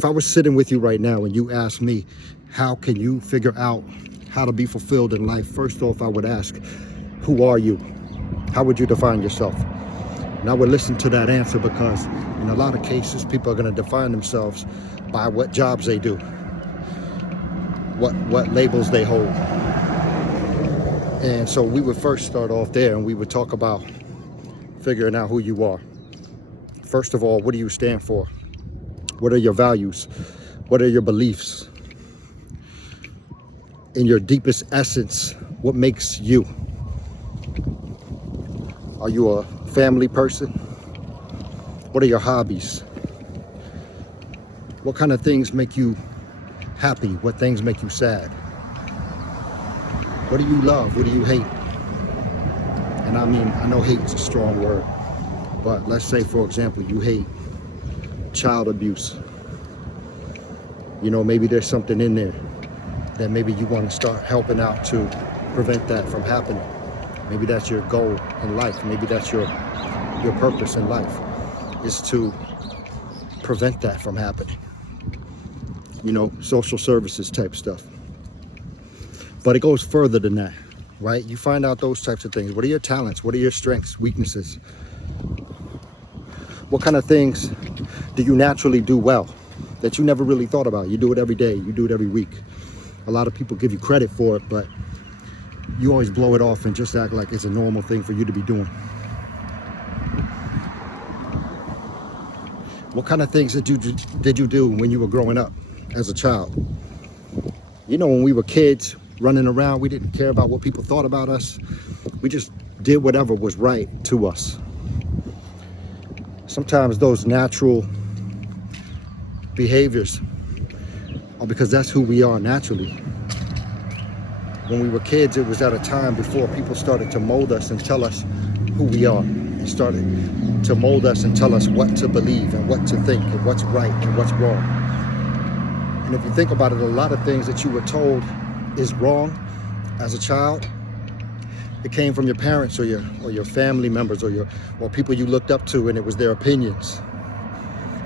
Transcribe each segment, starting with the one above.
If I was sitting with you right now and you asked me, how can you figure out how to be fulfilled in life? First off, I would ask, who are you? How would you define yourself? And I would listen to that answer, because in a lot of cases, people are going to define themselves by what jobs they do, what labels they hold. And so we would first start off there, and we would talk about figuring out who you are. First of all, what do you stand for? What are your values? What are your beliefs? In your deepest essence, what makes you? Are you a family person? What are your hobbies? What kind of things make you happy? What things make you sad? What do you love? What do you hate? And I mean, I know hate is a strong word, but let's say, for example, you hate child abuse. You know, maybe there's something in there that maybe you want to start helping out to prevent that from happening. Maybe that's your goal in life. Maybe that's your purpose in life, is to prevent that from happening. You know, social services type stuff. But it goes further than that, right? You find out those types of things. What are your talents? What are your strengths, weaknesses? What kind of things do you naturally do well that you never really thought about? You do it every day. You do it every week. A lot of people give you credit for it, but you always blow it off and just act like it's a normal thing for you to be doing. What kind of things did you do when you were growing up as a child? You know, when we were kids running around, we didn't care about what people thought about us. We just did whatever was right to us. Sometimes those natural behaviors are because that's who we are naturally. When we were kids, it was at a time before people started to mold us and tell us who we are. They started to mold us and tell us what to believe and what to think and what's right and what's wrong. And if you think about it, a lot of things that you were told is wrong as a child, it came from your parents or your family members or people you looked up to, and it was their opinions.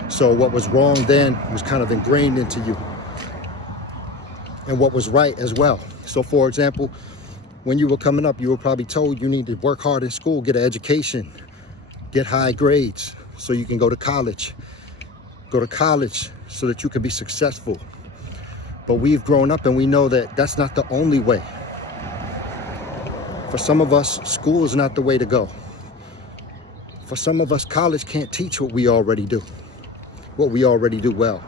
So what was wrong then was kind of ingrained into you, and what was right as well. So for example, when you were coming up, you were probably told you need to work hard in school, get an education, get high grades so you can go to college. Go to college so that you can be successful. But we've grown up and we know that that's not the only way. For some of us, school is not the way to go. For some of us, college can't teach what we already do well.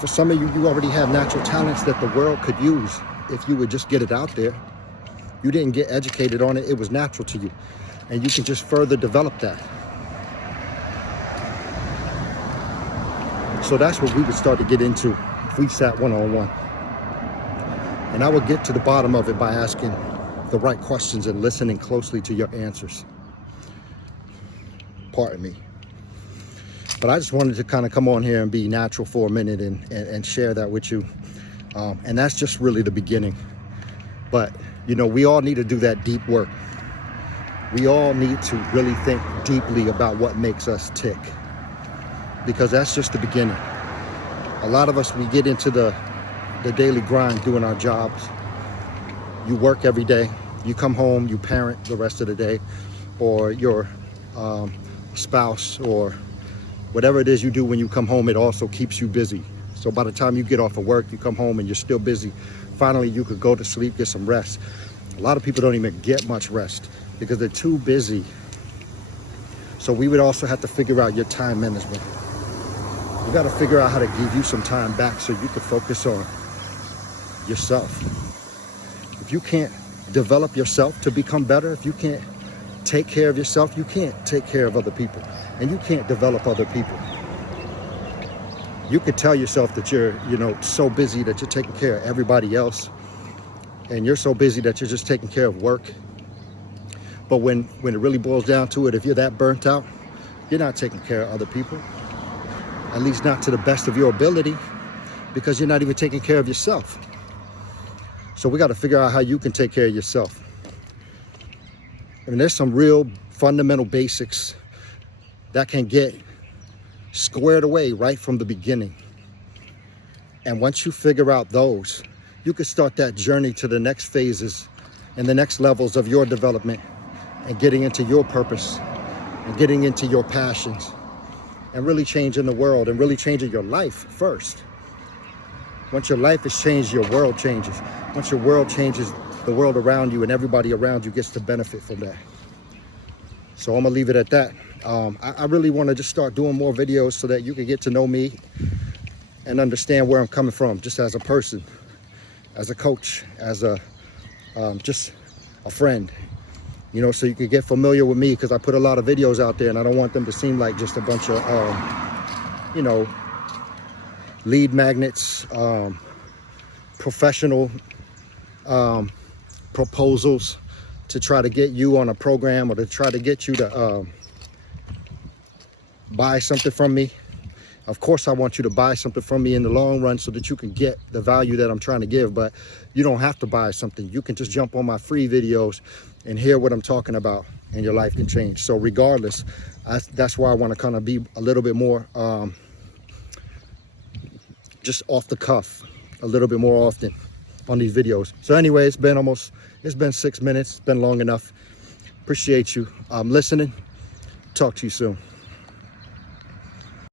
For some of you, you already have natural talents that the world could use if you would just get it out there. You didn't get educated on it, it was natural to you. And you can just further develop that. So that's what we would start to get into if we sat one-on-one. And I would get to the bottom of it by asking the right questions and listening closely to your answers. Pardon me. But I just wanted to kind of come on here and be natural for a minute and share that with you. And that's just really the beginning. But, you know, we all need to do that deep work. We all need to really think deeply about what makes us tick, because that's just the beginning. A lot of us, we get into the daily grind doing our jobs. You work every day. You come home, you parent the rest of the day, or your spouse, or whatever it is you do when you come home, it also keeps you busy. So by the time you get off of work, you come home and you're still busy. Finally, you could go to sleep, get some rest. A lot of people don't even get much rest because they're too busy. So we would also have to figure out your time management. You got to figure out how to give you some time back so you can focus on yourself. If you can't develop yourself to become better, if you can't take care of yourself, you can't take care of other people, and you can't develop other people. You could tell yourself that you're, so busy that you're taking care of everybody else, and you're so busy that you're just taking care of work. But when it really boils down to it, if you're that burnt out, you're not taking care of other people, at least not to the best of your ability, because you're not even taking care of yourself. So we got to figure out how you can take care of yourself. I mean, there's some real fundamental basics that can get squared away right from the beginning. And once you figure out those, you can start that journey to the next phases and the next levels of your development and getting into your purpose and getting into your passions and really changing the world and really changing your life first. Once your life is changed, your world changes. Once your world changes, the world around you and everybody around you gets to benefit from that. So I'm gonna leave it at that. I really wanna just start doing more videos so that you can get to know me and understand where I'm coming from, just as a person, as a coach, as a just a friend, you know, so you can get familiar with me, because I put a lot of videos out there and I don't want them to seem like just a bunch of, you know, lead magnets, professional proposals to try to get you on a program or to try to get you to buy something from me. Of course, I want you to buy something from me in the long run so that you can get the value that I'm trying to give, but you don't have to buy something. You can just jump on my free videos and hear what I'm talking about, and your life can change. So regardless, that's why I want to kind of be a little bit more just off the cuff, a little bit more often on these videos. So anyway, it's been 6 minutes. It's been long enough. Appreciate you listening. Talk to you soon.